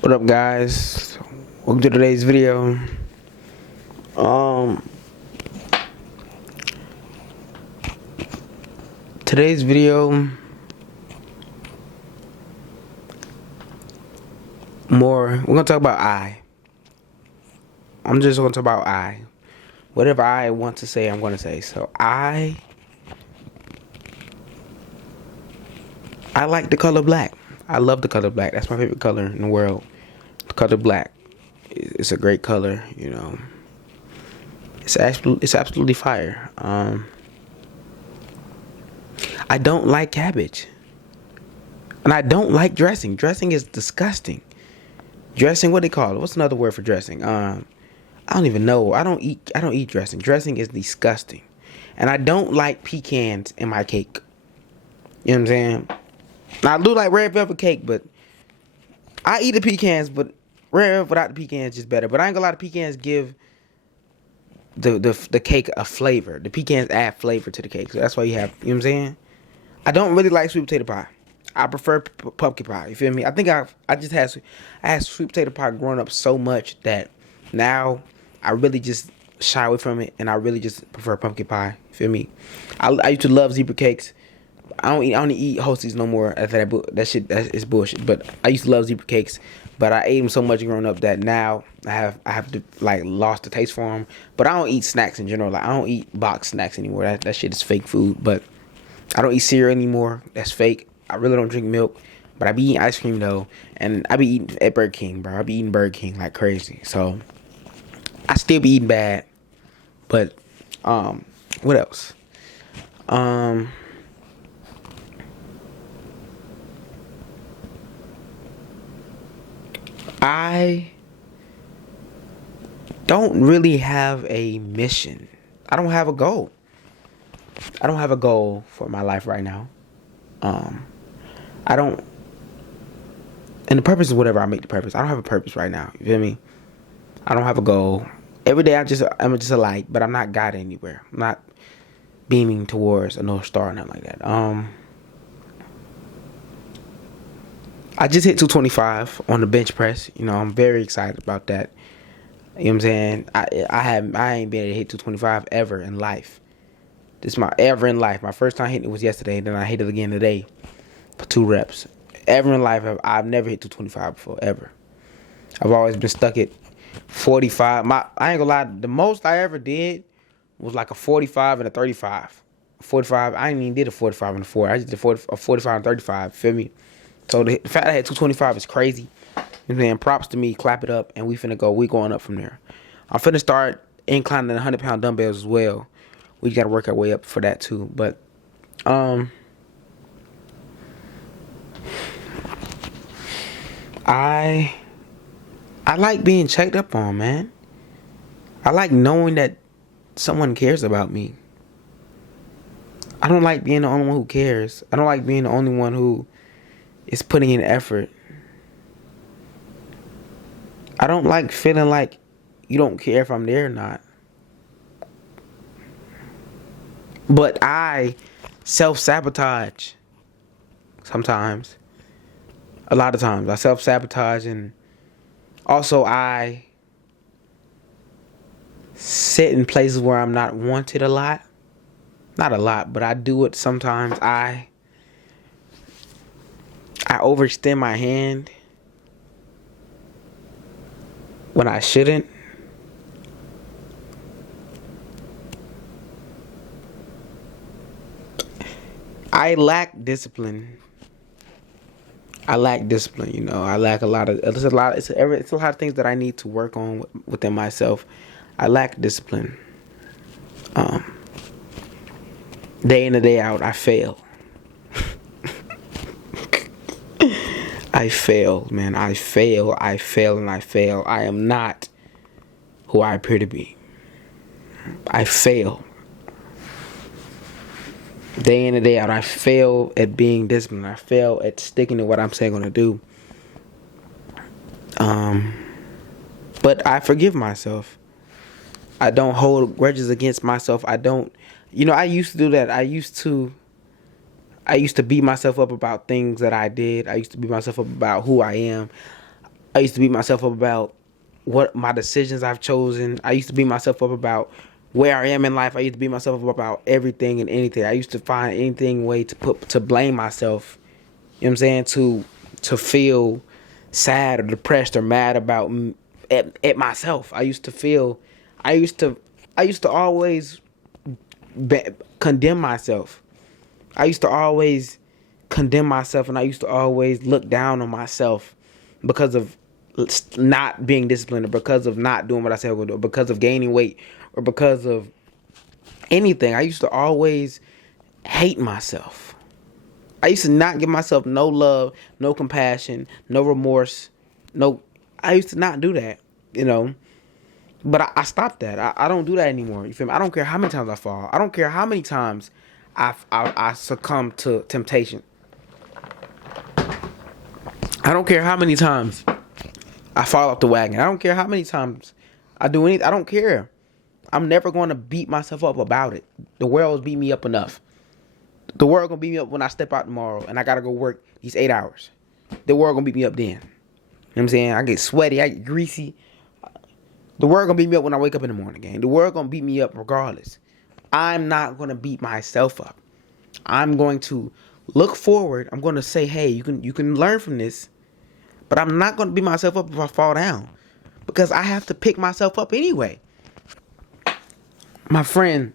What up, guys? Welcome to today's video. Um, today's video we're gonna talk about I. I'm just gonna talk about I. Whatever I want to say, I'm gonna say. So I like the color black. I love the color black. That's my favorite color in the world. The color black. It's a great color. It's absolutely fire. I don't like cabbage. And I don't like dressing. Dressing is disgusting. Dressing, what they call it? What's another word for dressing? I don't even know. I don't eat dressing. Dressing is disgusting. And I don't like pecans in my cake. You know what I'm saying? Now, I do like red velvet cake, but I eat the pecans, but red velvet without the pecans is better. But I ain't gonna lie, the pecans give the cake a flavor. The pecans add flavor to the cake. So that's why you have, you know what I'm saying? I don't really like sweet potato pie. I prefer pumpkin pie. You feel me? I think I had sweet potato pie growing up so much that now I really just shy away from it, and I really just prefer pumpkin pie. You feel me? I used to love zebra cakes. I don't eat Hosties no more. After that shit is bullshit. But I used to love zebra cakes, but I ate them so much growing up that now I have to like lost the taste for them. But I don't eat snacks in general. Like I don't eat box snacks anymore. That shit is fake food. But I don't eat cereal anymore. That's fake. I really don't drink milk, but I be eating ice cream though, and I be eating at Burger King, bro. I be eating Burger King like crazy. So I still be eating bad, but what else? I don't really have a mission. I don't have a goal. I don't have a goal for my life right now. I don't, and the purpose is whatever I make the purpose. I don't have a purpose right now. You feel me? I don't have a goal. Every day I'm just a light, but I'm not guided anywhere. I'm not beaming towards a North Star or nothing like that. I just hit 225 on the bench press. I'm very excited about that. You know what I'm saying? I ain't been able to hit 225 ever in life. This is my ever in life. My first time hitting it was yesterday. Then I hit it again today for 2 reps. Ever in life, I've never hit 225 before, ever. I've always been stuck at 45. I ain't gonna lie, the most I ever did was like a 45 and a 35. 45, I ain't even did a 45 and a 4. I just did a 45 and 35, feel me? So the fact I had 225 is crazy. You know what I'm saying? Props to me, clap it up, and we going up from there. I'm finna start inclining the 100-pound dumbbells as well. We gotta work our way up for that too. But I like being checked up on, man. I like knowing that someone cares about me. I don't like being the only one who cares. I don't like being the only one who is putting in effort. I don't like feeling like you don't care if I'm there or not. But I self-sabotage sometimes. A lot of times I self-sabotage, and also I sit in places where I'm not wanted a lot. Not a lot, but I do it sometimes. I overextend my hand when I shouldn't. I lack discipline. I lack discipline, I lack a lot of it's a lot of things that I need to work on within myself. I lack discipline. Day in and day out, I fail. I fail, man. I fail, and I fail. I am not who I appear to be. I fail. Day in and day out, I fail at being disciplined. I fail at sticking to what I'm saying I'm gonna do. But I forgive myself. I don't hold grudges against myself. I don't, I used to do that. I used to beat myself up about things that I did. I used to beat myself up about who I am. I used to beat myself up about what my decisions I've chosen. I used to beat myself up about where I am in life. I used to beat myself up about everything and anything. I used to find anything way to blame myself. You know what I'm saying? To feel sad or depressed or mad about at myself. I used to always condemn myself. I used to always condemn myself, and I used to always look down on myself because of not being disciplined, or because of not doing what I said I was going to do, or because of gaining weight, or because of anything. I used to always hate myself. I used to not give myself no love, no compassion, no remorse. I used to not do that, But I stopped that. I don't do that anymore. You feel me? I don't care how many times I fall. I don't care how many times I succumb to temptation. I don't care how many times I fall off the wagon. I don't care how many times I do anything. I don't care. I'm never going to beat myself up about it. The world's beat me up enough. The world gonna beat me up when I step out tomorrow and I gotta go work these 8 hours. The world gonna beat me up then. You know what I'm saying? I get sweaty, I get greasy. The world gonna beat me up when I wake up in the morning, gang. The world gonna beat me up regardless. I'm not gonna beat myself up. I'm going to look forward. I'm gonna say, hey, you can learn from this, but I'm not gonna beat myself up if I fall down, because I have to pick myself up anyway. My friend,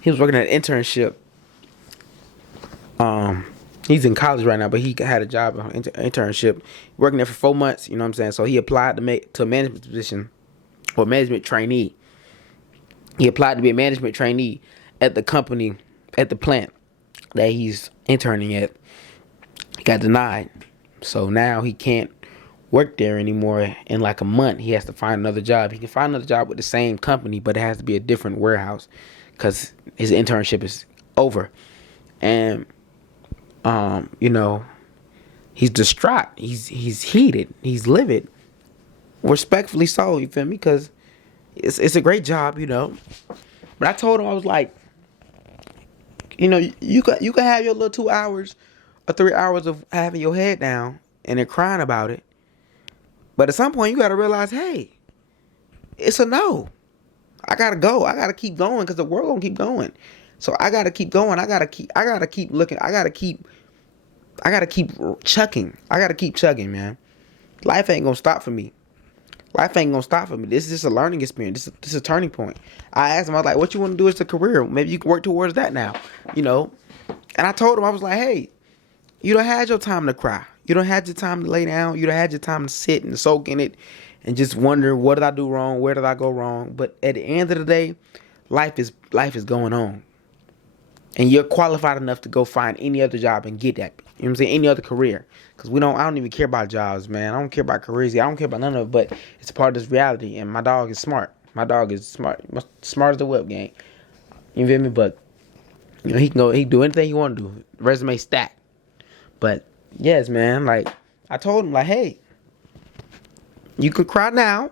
he was working at an internship. He's in college right now, but he had a job, internship, working there for 4 months. You know what I'm saying? So he applied to a management position, or management trainee. He applied to be a management trainee at the company, at the plant that he's interning at. He got denied. So now he can't work there anymore in like a month. He has to find another job. He can find another job with the same company, but it has to be a different warehouse because his internship is over. And he's distraught. He's heated. He's livid. Respectfully so, you feel me? Because it's a great job, But I told him, I was like, you can have your little 2 hours or 3 hours of having your head down and then crying about it. But at some point, you got to realize, hey, it's a no. I gotta go. I gotta keep going because the world gonna keep going. So I gotta keep going. I gotta keep looking. I gotta keep chucking. I gotta keep chugging, man. Life ain't gonna stop for me. This is just a learning experience. This is a turning point. I asked him, I was like, what you want to do as a career? Maybe you can work towards that now, And I told him, I was like, hey, you don't had your time to cry. You don't had your time to lay down. You don't had your time to sit and soak in it and just wonder, what did I do wrong? Where did I go wrong? But at the end of the day, life is going on. And you're qualified enough to go find any other job and get that. You know what I'm saying? Any other career. Because I don't even care about jobs, man. I don't care about careers. I don't care about none of it. But it's a part of this reality. And my dog is smart. Smart as the whip, gang. You feel me? But, he can do anything he want to do. Resume stacked. But, yes, man. Like, I told him, like, hey, you can cry now.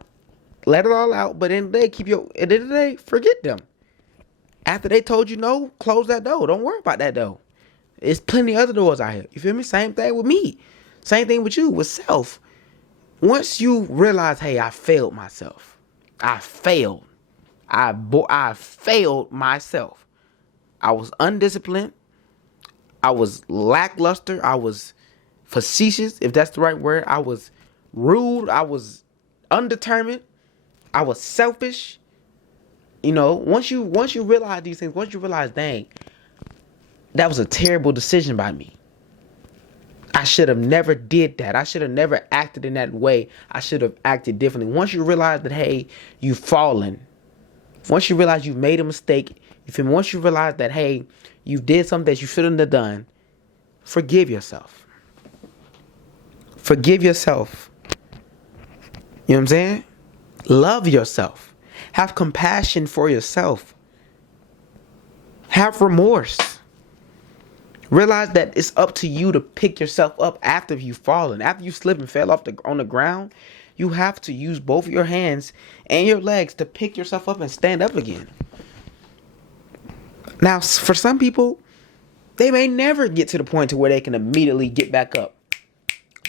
Let it all out. But at the end of the day, forget them. After they told you no, close that door. Don't worry about that door. There's plenty of other doors out here. You feel me? Same thing with me. Same thing with you, with self. Once you realize, hey, I failed myself. I failed. I failed myself. I was undisciplined. I was lackluster. I was facetious, if that's the right word. I was rude. I was undetermined. I was selfish. Once you realize these things, once you realize, dang, that was a terrible decision by me. I should have never did that. I should have never acted in that way. I should have acted differently. Once you realize that, hey, you've fallen. Once you realize you've made a mistake. Once you realize that, hey, you did something that you shouldn't have done. Forgive yourself. Forgive yourself. You know what I'm saying? Love yourself. Have compassion for yourself. Have remorse. Realize that it's up to you to pick yourself up after you've fallen. After you slipped and fell on the ground, you have to use both your hands and your legs to pick yourself up and stand up again. Now, for some people, they may never get to the point to where they can immediately get back up.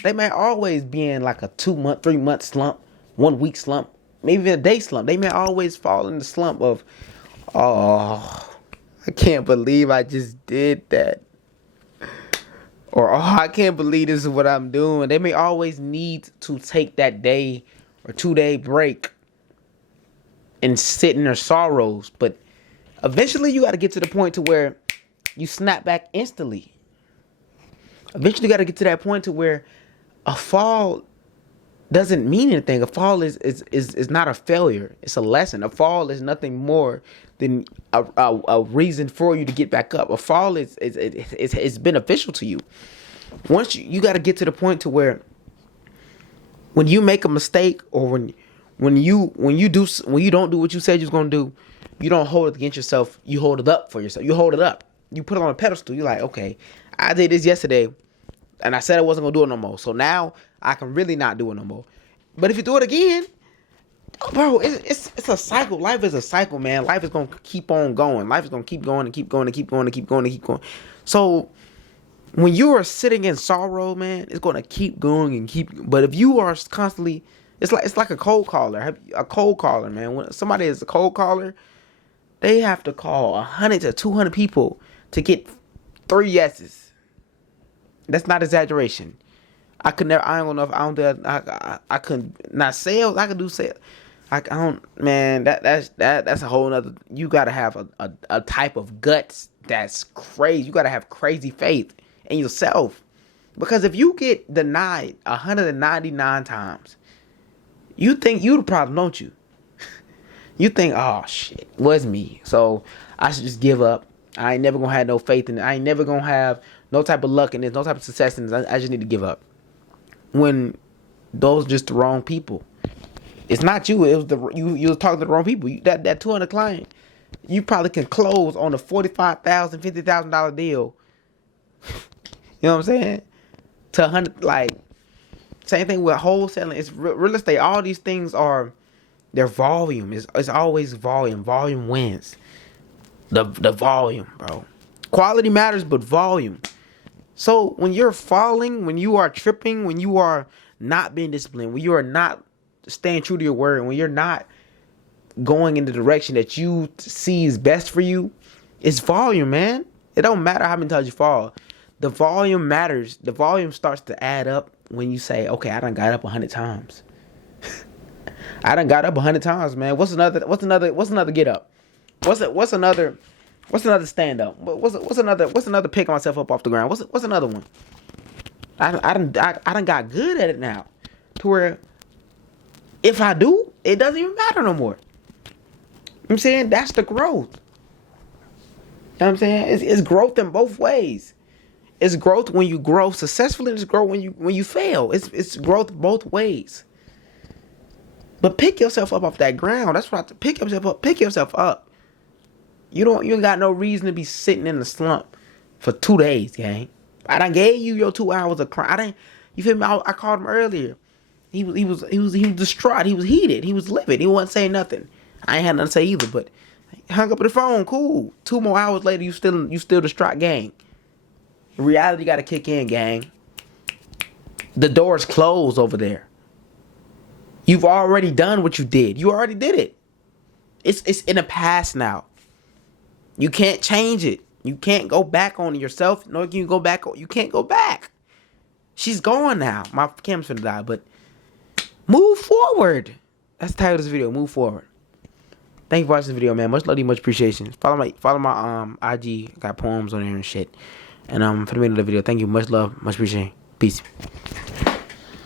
They may always be in like a 2-month, 3-month slump, 1-week slump, maybe even a day slump. They may always fall in the slump of, oh, I can't believe I just did that. Or, oh, I can't believe this is what I'm doing. They may always need to take that day or 2-day break and sit in their sorrows. But eventually you got to get to the point to where you snap back instantly. Eventually you got to get to that point to where a fall doesn't mean anything. A fall is not a failure. It's a lesson. A fall is nothing more than a reason for you to get back up. A fall is beneficial to you. Once you got to get to the point to where when you make a mistake, or when you don't do what you said you was gonna do, you don't hold it against yourself. You hold it up for yourself. You hold it up. You put it on a pedestal. You're like, okay, I did this yesterday, and I said I wasn't gonna do it no more. So now I can really not do it no more. But if you do it again, bro, it's a cycle. Life is a cycle, man. Life is gonna keep on going. Life is gonna keep going and keep going and keep going and keep going and keep going. So when you are sitting in sorrow, man, it's gonna keep going and keep. But if you are constantly, it's like a cold caller. A cold caller, man. When somebody is a cold caller, they have to call 100 to 200 people to get 3 yeses. That's not exaggeration. I could never. I don't know if I don't do that. I could not sales. I could do sales. I don't. Man, that's a whole nother. You gotta have a type of guts that's crazy. You gotta have crazy faith in yourself, because if you get denied 199 times, you think you the problem, don't you? You think, oh shit, was me. So I should just give up. I ain't never gonna have no faith in it. I ain't never gonna have no type of luck in this, no type of success in this. I just need to give up. When those are just the wrong people. It's not you. It was you were talking to the wrong people. That 200 client, you probably can close on a $45,000, $50,000 deal. You know what I'm saying? To 100, like, same thing with wholesaling. It's real estate. All these things are their volume. It's always volume. Volume wins. The volume, bro. Quality matters, but volume. So when you're falling, when you are tripping, when you are not being disciplined, when you are not staying true to your word, when you're not going in the direction that you see is best for you, it's volume, man. It don't matter how many times you fall. The volume matters. The volume starts to add up when you say, okay, I done got up 100 times. I done got up 100 times, man. What's another get up? What's another stand up? What's another pick myself up off the ground? What's another one? I done got good at it now, to where if I do, it doesn't even matter no more. You know what I'm saying? That's the growth. You know what I'm saying? It's growth in both ways. It's growth when you grow successfully, and it's growth when you fail. It's growth both ways. But pick yourself up off that ground. That's what pick yourself up. Pick yourself up. You ain't got no reason to be sitting in the slump for 2 days, gang. I done gave you your 2 hours of crying. You feel me? I called him earlier. He was distraught. He was heated. He was livid. He wasn't saying nothing. I ain't had nothing to say either. But he hung up the phone. Cool. 2 more hours later, you still distraught, gang. Reality got to kick in, gang. The door's closed over there. You've already done what you did. You already did it. It's in the past now. You can't change it. You can't go back on yourself. No, you can go back. You can't go back. She's gone now. My camera's gonna die, but move forward. That's the title of this video. Move forward. Thank you for watching this video, man. Much love to you, much appreciation. Follow my IG. Got poems on there and shit. And for the end of the video, thank you. Much love, much appreciation. Peace.